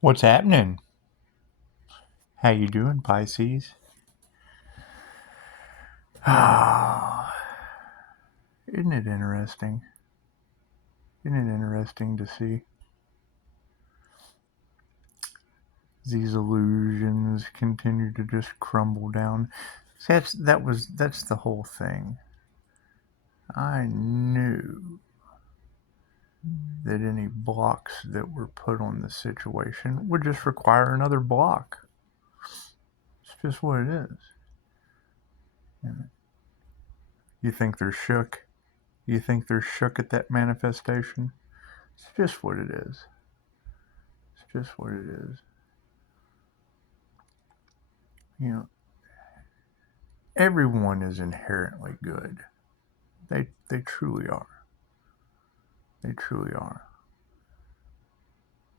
What's happening? How you doing, Pisces? Ah, isn't it interesting? Isn't it interesting to see these illusions continue to just crumble down? See, that's the whole thing. I knew that any blocks that were put on the situation would just require another block. It's just what it is. You think they're shook? You think they're shook at that manifestation? It's just what it is. It's just what it is. You know, everyone is inherently good. They truly are. They truly are.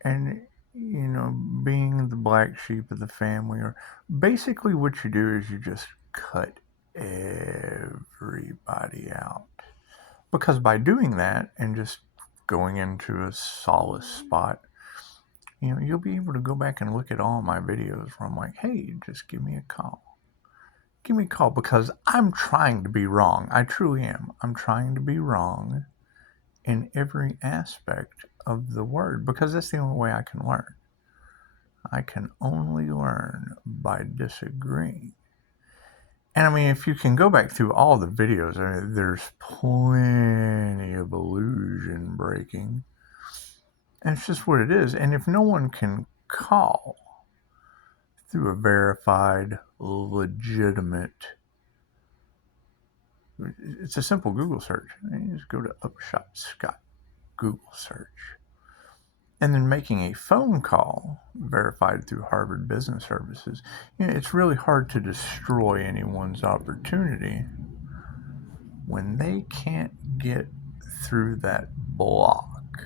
And being the black sheep of the family, or basically what you do is you just cut everybody out. Because by doing that and just going into a solace spot, you'll be able to go back and look at all my videos where I'm like, hey, just give me a call. Give me a call because I'm trying to be wrong. I truly am. I'm trying to be wrong in every aspect of the word because that's the only way I can learn. I can only learn by disagreeing. And I mean, if you can go back through all the videos, there's plenty of illusion breaking. And it's just what it is. And if no one can call through a verified, legitimate, it's a simple Google search. You just go to Upshot Scott, Google search. And then making a phone call verified through Harvard Business Services, it's really hard to destroy anyone's opportunity when they can't get through that block.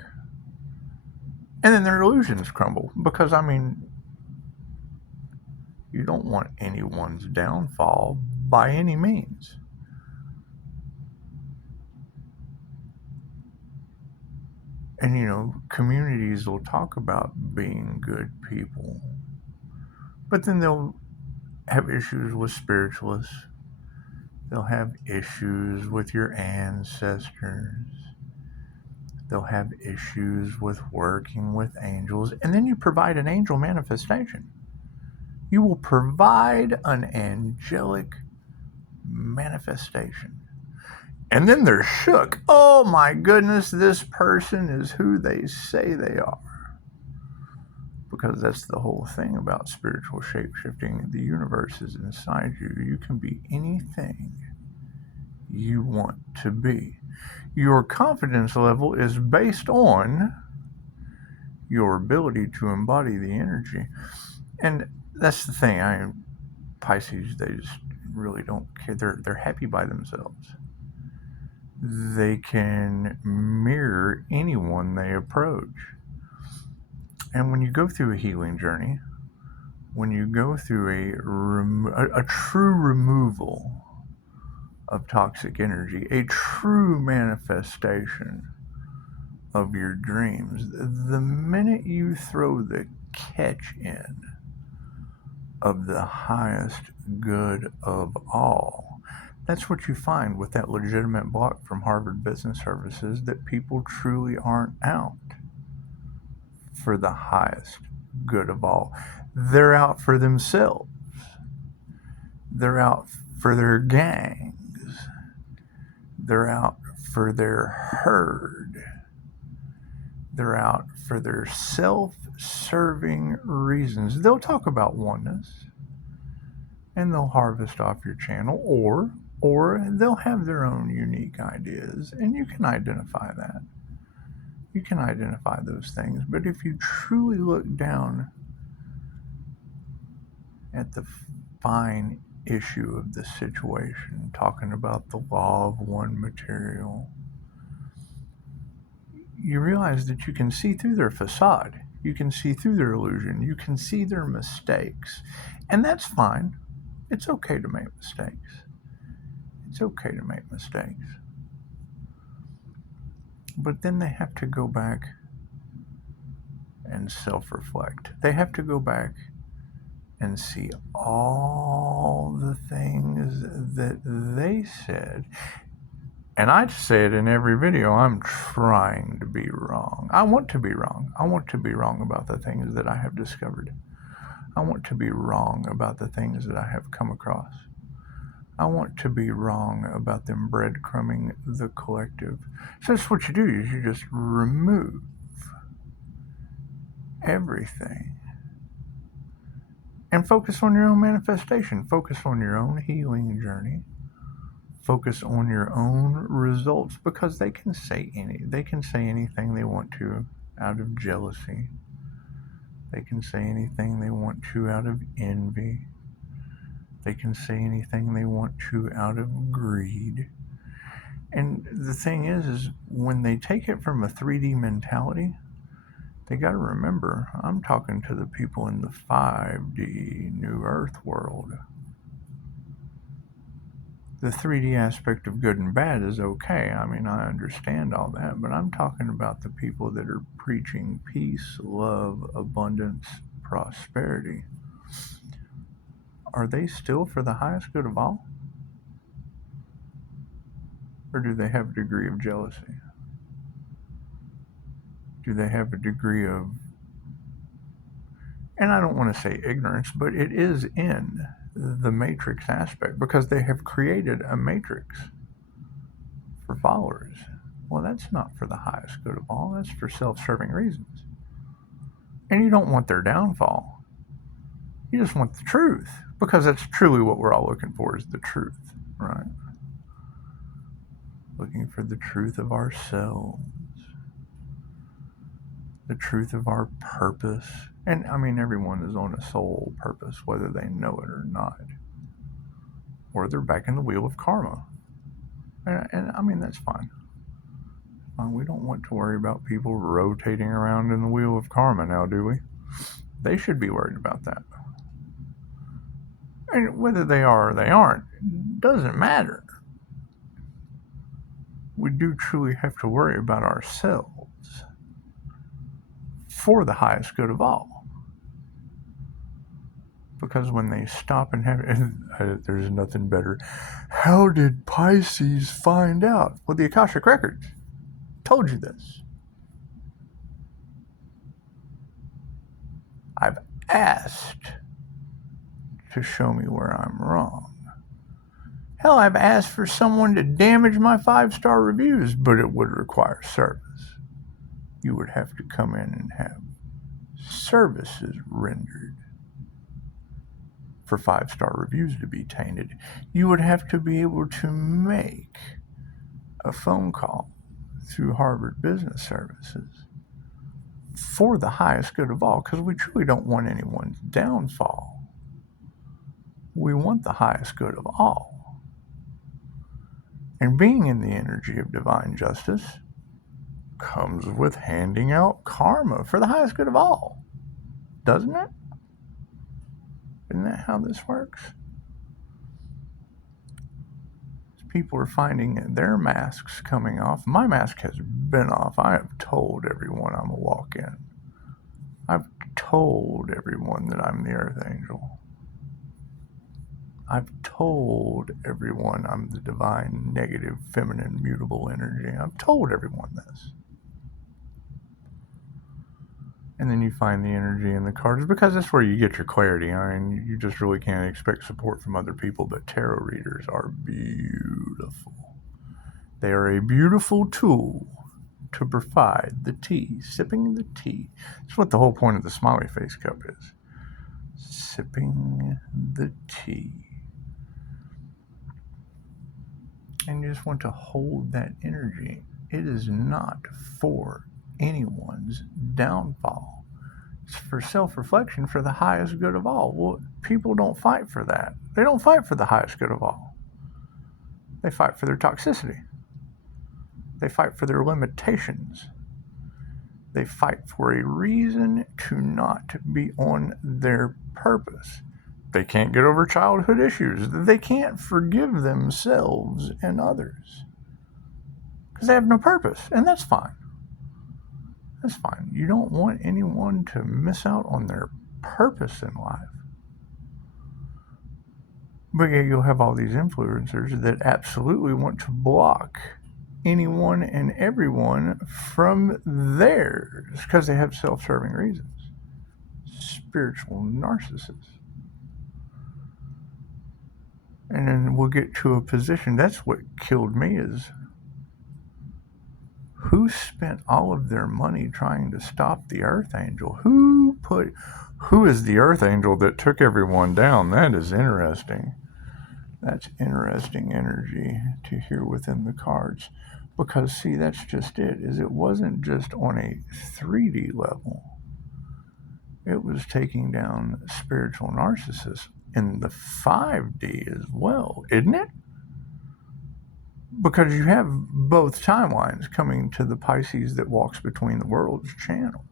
And then their illusions crumble because, I mean, you don't want anyone's downfall by any means. And communities will talk about being good people, but then they'll have issues with spiritualists. They'll have issues with your ancestors. They'll have issues with working with angels. And then you provide an angel manifestation. You will provide an angelic manifestation. And then they're shook. Oh my goodness, this person is who they say they are. Because that's the whole thing about spiritual shapeshifting. The universe is inside you. You can be anything you want to be. Your confidence level is based on your ability to embody the energy. And that's the thing. Pisces, they just really don't care. They're happy by themselves. They can mirror anyone they approach. And when you go through a healing journey, when you go through a true removal of toxic energy, a true manifestation of your dreams, the minute you throw the catch in of the highest good of all, that's what you find with that legitimate block from Harvard Business Services, that people truly aren't out for the highest good of all. They're out for themselves. They're out for their gangs. They're out for their herd. They're out for their self-serving reasons. They'll talk about oneness and they'll harvest off your channel, or they'll have their own unique ideas, and you can identify that. You can identify those things. But if you truly look down at the fine issue of the situation, talking about the law of one material, you realize that you can see through their facade. You can see through their illusion. You can see their mistakes. And that's fine. It's okay to make mistakes. It's okay to make mistakes. But then they have to go back and self-reflect. They have to go back and see all the things that they said. And I say it in every video, I'm trying to be wrong. I want to be wrong. I want to be wrong about the things that I have discovered. I want to be wrong about the things that I have come across. I want to be wrong about them breadcrumbing the collective. So that's what you do, is you just remove everything and focus on your own manifestation. Focus on your own healing journey. Focus on your own results, because they can say anything they want to out of jealousy. They can say anything they want to out of envy. They can say anything they want to out of greed. And the thing is when they take it from a 3D mentality, they got to remember, I'm talking to the people in the 5D New Earth world. The 3D aspect of good and bad is okay. I mean, I understand all that, but I'm talking about the people that are preaching peace, love, abundance, prosperity. Are they still for the highest good of all? Or do they have a degree of jealousy? Do they have a degree of, and I don't want to say ignorance, but it is in the matrix aspect, because they have created a matrix for followers. Well, that's not for the highest good of all. That's for self-serving reasons. And you don't want their downfall. You just want the truth, because that's truly what we're all looking for, is the truth, right? Looking for the truth of ourselves, the truth of our purpose. And I mean, everyone is on a soul purpose, whether they know it or not. Or they're back in the wheel of karma. And I mean, that's fine. We don't want to worry about people rotating around in the wheel of karma now, do we? They should be worried about that. And whether they are or they aren't, doesn't matter. We do truly have to worry about ourselves for the highest good of all. Because when they stop and have, there's nothing better. How did Pisces find out? Well, the Akashic Records told you this. I've asked to show me where I'm wrong. Hell, I've asked for someone to damage my 5-star reviews, but it would require service. You would have to come in and have services rendered for 5-star reviews to be tainted. You would have to be able to make a phone call through Harvard Business Services for the highest good of all, because we truly don't want anyone's downfall. We want the highest good of all. And being in the energy of divine justice comes with handing out karma for the highest good of all. Doesn't it? Isn't that how this works? People are finding their masks coming off. My mask has been off. I have told everyone I'm a walk-in. I've told everyone that I'm the Earth Angel. I've told everyone I'm the divine, negative, feminine, mutable energy. I've told everyone this. And then you find the energy in the cards, because that's where you get your clarity. I mean, you just really can't expect support from other people, but tarot readers are beautiful. They are a beautiful tool to provide the tea, sipping the tea. That's what the whole point of the smiley face cup is. Sipping the tea. And you just want to hold that energy. It is not for anyone's downfall. It's for self-reflection, for the highest good of all. Well, people don't fight for that. They don't fight for the highest good of all. They fight for their toxicity. They fight for their limitations. They fight for a reason to not be on their purpose. They can't get over childhood issues. They can't forgive themselves and others because they have no purpose, and that's fine. That's fine. You don't want anyone to miss out on their purpose in life. But yeah, you'll have all these influencers that absolutely want to block anyone and everyone from theirs because they have self-serving reasons. Spiritual narcissists. And then we'll get to a position, that's what killed me, is who spent all of their money trying to stop the Earth Angel? Who is the Earth Angel that took everyone down? That is interesting. That's interesting energy to hear within the cards. Because, see, that's just it, is it wasn't just on a 3D level. It was taking down spiritual narcissists in the 5D as well, isn't it? Because you have both timelines coming to the Pisces that walks between the worlds channel.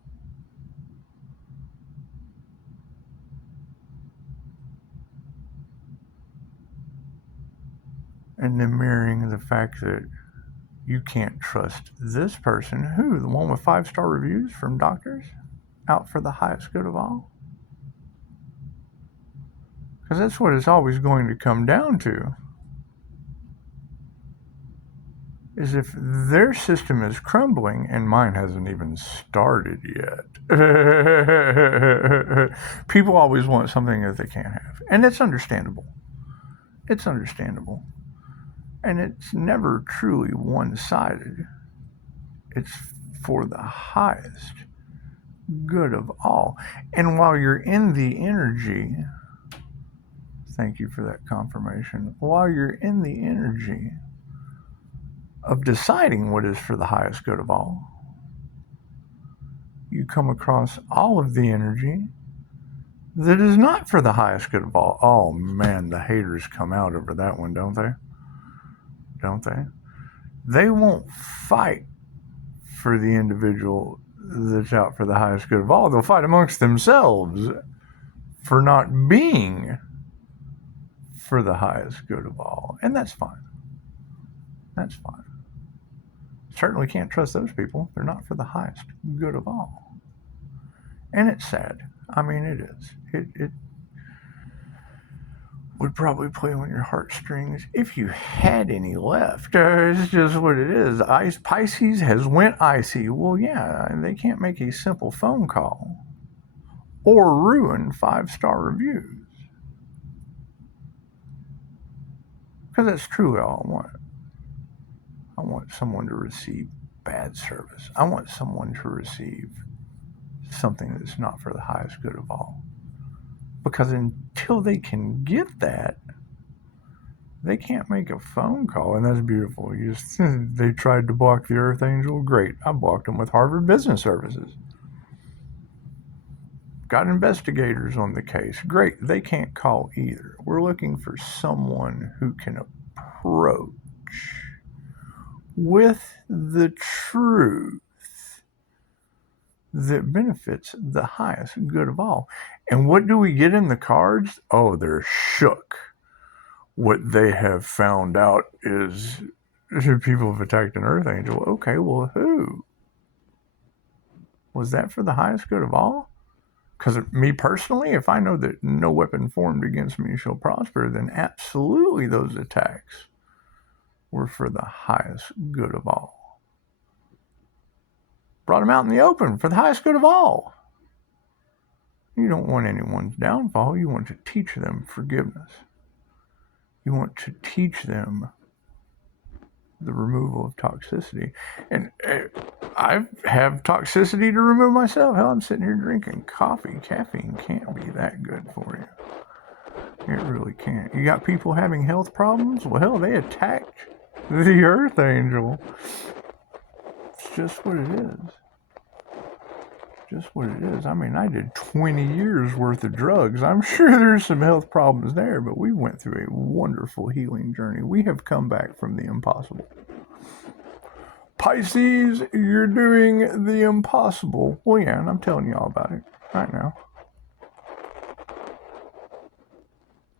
And then mirroring the fact that you can't trust this person, who, the one with 5-star reviews from doctors, out for the highest good of all? Because that's what it's always going to come down to. Is if their system is crumbling and mine hasn't even started yet. People always want something that they can't have. And it's understandable. It's understandable. And it's never truly one-sided. It's for the highest good of all. And while you're in the energy, thank you for that confirmation, while you're in the energy of deciding what is for the highest good of all, you come across all of the energy that is not for the highest good of all. Oh man, the haters come out over that one, don't they? Don't they? They won't fight for the individual that's out for the highest good of all. They'll fight amongst themselves for not being for the highest good of all. And that's fine. That's fine. Certainly can't trust those people. They're not for the highest good of all. And it's sad. I mean, it is. It would probably play on your heartstrings if you had any left. It's just what it is. Pisces has went icy. Well, yeah, they can't make a simple phone call or ruin 5-star reviews. Because that's truly all I want. I want someone to receive bad service. I want someone to receive something that's not for the highest good of all. Because until they can get that, they can't make a phone call. And that's beautiful. They tried to block the Earth Angel. Great. I blocked them with Harvard Business Services. Got investigators on the case. Great. They can't call either. We're looking for someone who can approach with the truth that benefits the highest good of all. And what do we get in the cards? Oh, they're shook. What they have found out is people have attacked an Earth Angel. Okay, well, who? Was that for the highest good of all? Because me personally, if I know that no weapon formed against me shall prosper, then absolutely those attacks were for the highest good of all. Brought them out in the open for the highest good of all. You don't want anyone's downfall. You want to teach them forgiveness. You want to teach them the removal of toxicity. And I have toxicity to remove myself. Hell, I'm sitting here drinking coffee. Caffeine can't be that good for you. It really can't. You got people having health problems? Well, hell, they attacked the Earth Angel. It's just what it is. Just what it is. I mean, I did 20 years worth of drugs. I'm sure there's some health problems there, but we went through a wonderful healing journey. We have come back from the impossible. Pisces, you're doing the impossible. Well, yeah, and I'm telling you all about it right now.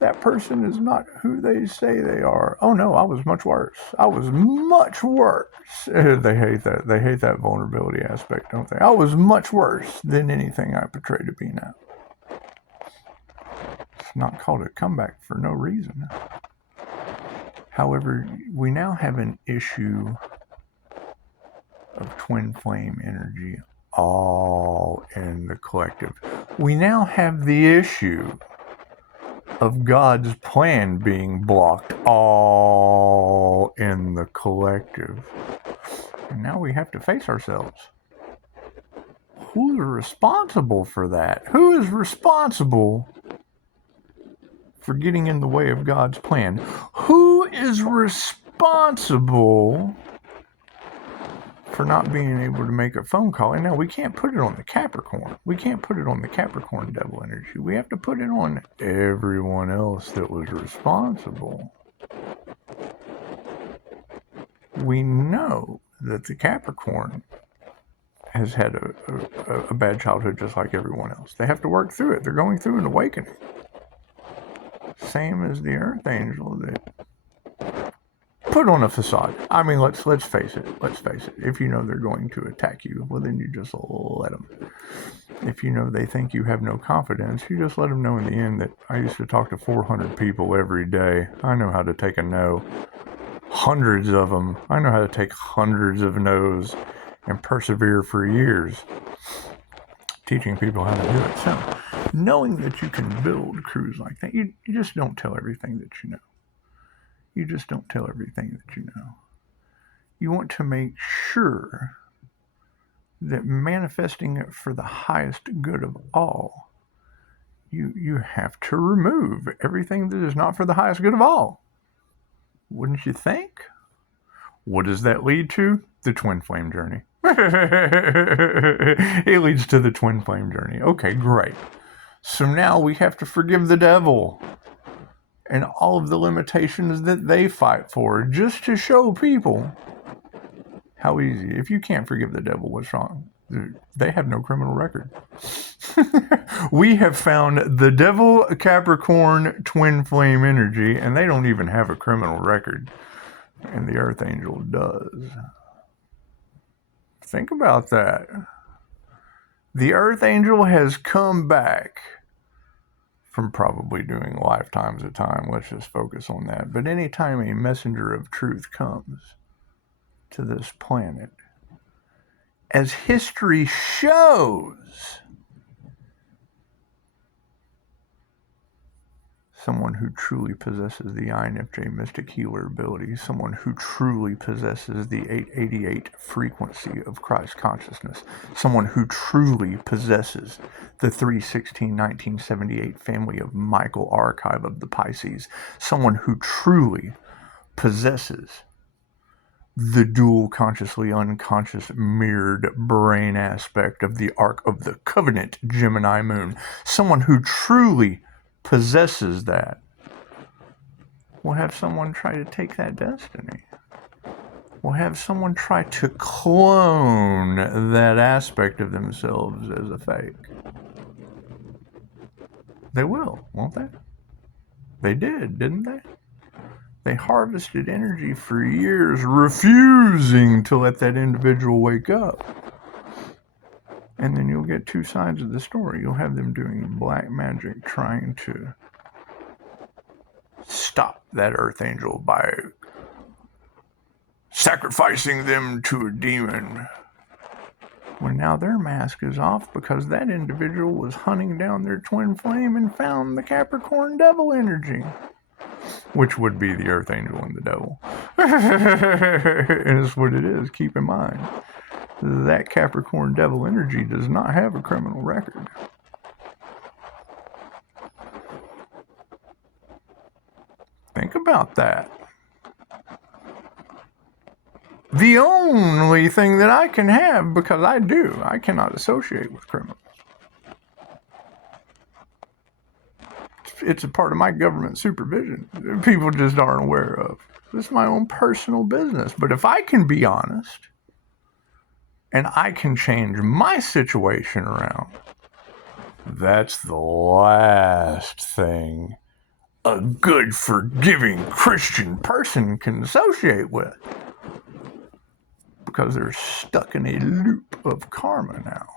That person is not who they say they are. Oh no, I was much worse. I was much worse. They hate that. They hate that vulnerability aspect, don't they? I was much worse than anything I portray to be now. It's not called a comeback for no reason. However, we now have an issue of twin flame energy all in the collective. We now have the issue of God's plan being blocked all in the collective. And now we have to face ourselves. Who's responsible for that? Who is responsible for getting in the way of God's plan? Who is responsible for not being able to make a phone call? And now we can't put it on the Capricorn. We can't put it on the Capricorn devil energy. We have to put it on everyone else that was responsible. We know that the Capricorn has had a bad childhood just like everyone else. They have to work through it. They're going through an awakening. Same as the Earth Angel that put on a facade. I mean, let's face it. Let's face it. If you know they're going to attack you, well, then you just let them. If you know they think you have no confidence, you just let them know in the end that I used to talk to 400 people every day. I know how to take a no. Hundreds of them. I know how to take hundreds of no's and persevere for years, teaching people how to do it. So, knowing that you can build crews like that, you just don't tell everything that you know. You just don't tell everything that you know. You want to make sure that manifesting it for the highest good of all, you have to remove everything that is not for the highest good of all. Wouldn't you think? What does that lead to? The twin flame journey. It leads to the twin flame journey. Okay, great. So now we have to forgive the devil and all of the limitations that they fight for, just to show people how easy. If you can't forgive the devil, what's wrong? They have no criminal record. We have found the devil, Capricorn, twin flame energy, and they don't even have a criminal record. And the Earth Angel does. Think about that. The Earth Angel has come back from probably doing lifetimes of time. Let's just focus on that. But anytime a messenger of truth comes to this planet, as history shows, someone who truly possesses the INFJ mystic healer ability, someone who truly possesses the 888 frequency of Christ consciousness, someone who truly possesses the 316-1978 family of Michael archive of the Pisces, someone who truly possesses the dual consciously unconscious mirrored brain aspect of the Ark of the Covenant Gemini moon, someone who truly possesses that, will have someone try to take that destiny. Will have someone try to clone that aspect of themselves as a fake. They will, won't they? They did, didn't they? They harvested energy for years, refusing to let that individual wake up. And then you'll get two sides of the story. You'll have them doing black magic, trying to stop that Earth Angel by sacrificing them to a demon. Well, now their mask is off because that individual was hunting down their twin flame and found the Capricorn devil energy, which would be the Earth Angel and the devil. And it's what it is. Keep in mind, that Capricorn devil energy does not have a criminal record. Think about that. The only thing that I can have, because I cannot associate with criminals. It's a part of my government supervision that people just aren't aware of. This is my own personal business. But if I can be honest, and I can change my situation around, that's the last thing a good, forgiving Christian person can associate with, because they're stuck in a loop of karma now.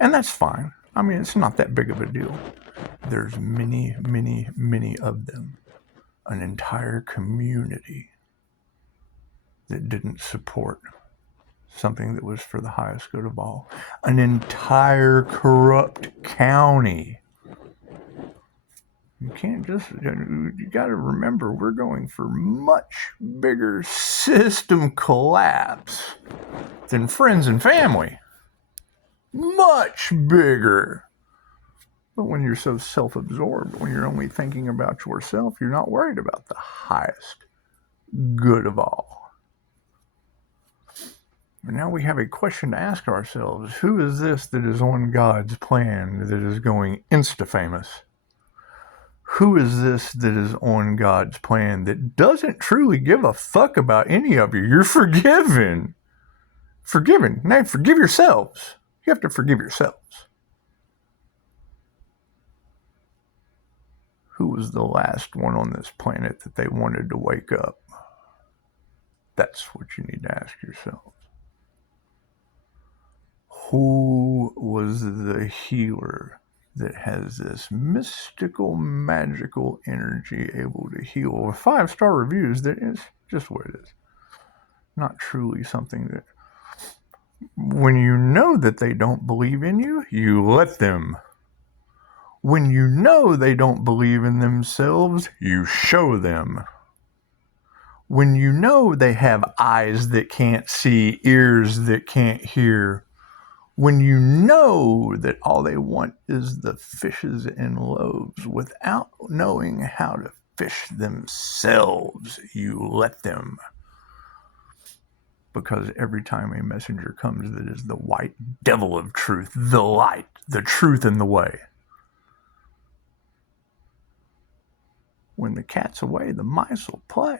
And that's fine. I mean, it's not that big of a deal. There's many, many, many of them. An entire community that didn't support something that was for the highest good of all. An entire corrupt county. You can't just, you got to remember, we're going for much bigger system collapse than friends and family. Much bigger. But when you're so self-absorbed, when you're only thinking about yourself, you're not worried about the highest good of all. And now we have a question to ask ourselves. Who is this that is on God's plan that is going insta-famous? Who is this that is on God's plan that doesn't truly give a fuck about any of you? You're forgiven. Forgiven. Now forgive yourselves. You have to forgive yourselves. Who was the last one on this planet that they wanted to wake up? That's what you need to ask yourselves. Who was the healer that has this mystical, magical energy able to heal with 5-star reviews? That is just what it is. Not truly something that, when you know that they don't believe in you, you let them. When you know they don't believe in themselves, you show them. When you know they have eyes that can't see, ears that can't hear, when you know that all they want is the fishes and loaves without knowing how to fish themselves, you let them. Because every time a messenger comes that is the white devil of truth, the light, the truth and the way, when the cat's away, the mice will play.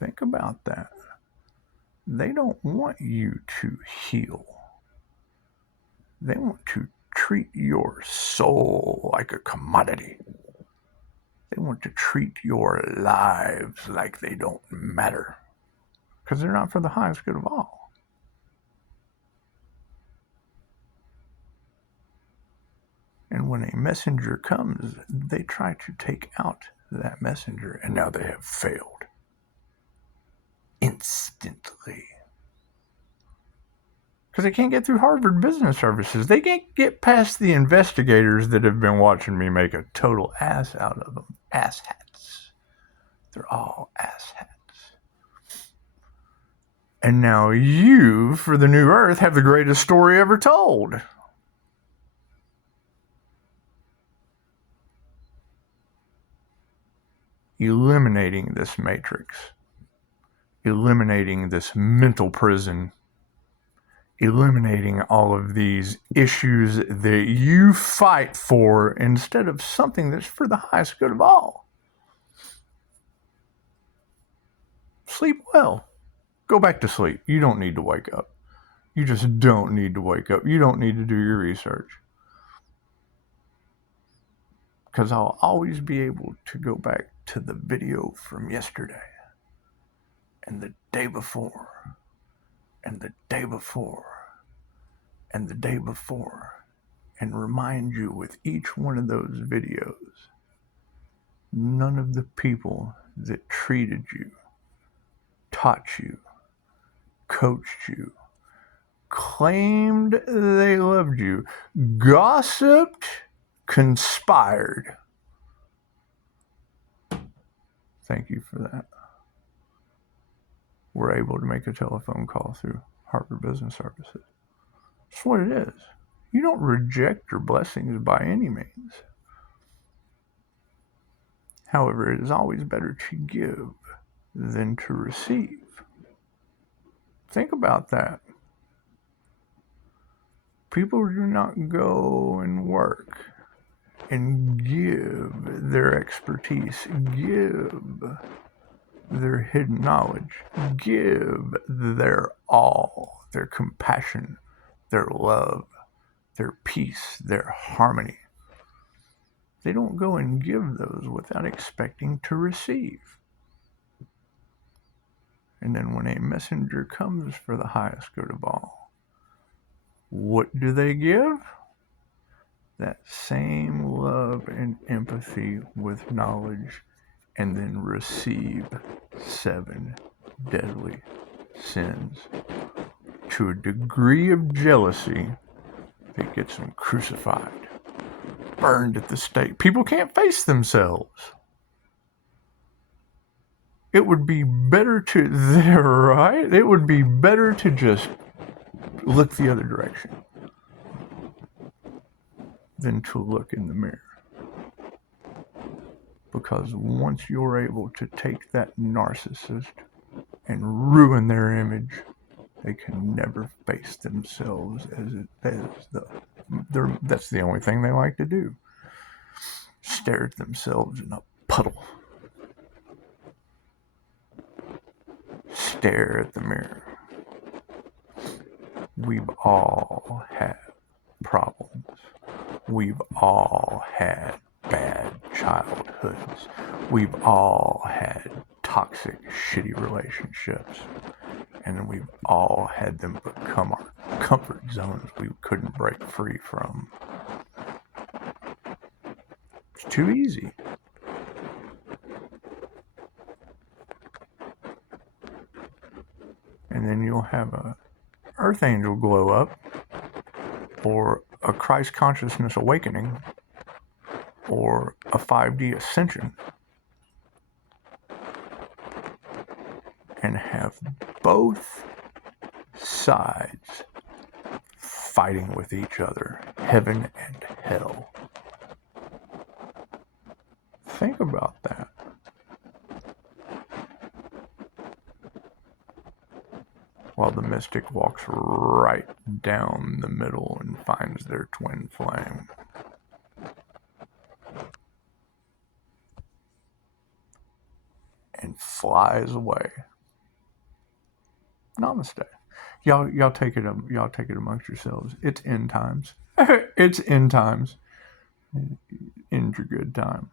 Think about that. They don't want you to heal. They want to treat your soul like a commodity. They want to treat your lives like they don't matter. Because they're not for the highest good of all. And when a messenger comes, they try to take out that messenger, and now they have failed. Instantly. Because they can't get through Harvard Business Services. They can't get past the investigators that have been watching me make a total ass out of them. Ass hats. They're all ass hats. And now you, for the new earth, have the greatest story ever told. Eliminating this matrix. Eliminating this mental prison. Eliminating all of these issues that you fight for instead of something that's for the highest good of all. Sleep well. Go back to sleep. You don't need to wake up. You just don't need to wake up. You don't need to do your research. Because I'll always be able to go back to the video from yesterday and the day before and the day before and the day before and remind you with each one of those videos, none of the people that treated you, taught you, coached you, claimed they loved you, gossiped, conspired. Thank you for that. We're able to make a telephone call through Harvard Business Services. That's what it is. You don't reject your blessings by any means. However, it is always better to give than to receive. Think about that. People do not go and work and give their expertise, give their hidden knowledge, give their all, their compassion, their love, their peace, their harmony, they don't go and give those without expecting to receive. And then when a messenger comes for the highest good of all, what do they give? That same love and empathy with knowledge, and then receive 7 deadly sins to a degree of jealousy that gets them crucified, burned at the stake. People can't face themselves. It would be better to, right? It would be better to just look the other direction than to look in the mirror. Because once you're able to take that narcissist and ruin their image, they can never face themselves that's the only thing they like to do. Stare at themselves in a puddle. Stare at the mirror. We've all had problems. We've all had bad childhoods. We've all had toxic, shitty relationships. And we've all had them become our comfort zones we couldn't break free from. It's too easy. And then you'll have a earth angel glow up, or a Christ consciousness awakening, or a 5D ascension, and have both sides fighting with each other, heaven and hell. Think about that. While the mystic walks right down the middle and finds their twin flame. And flies away. Namaste. Y'all take it amongst yourselves. It's end times. It's end times. End your good time.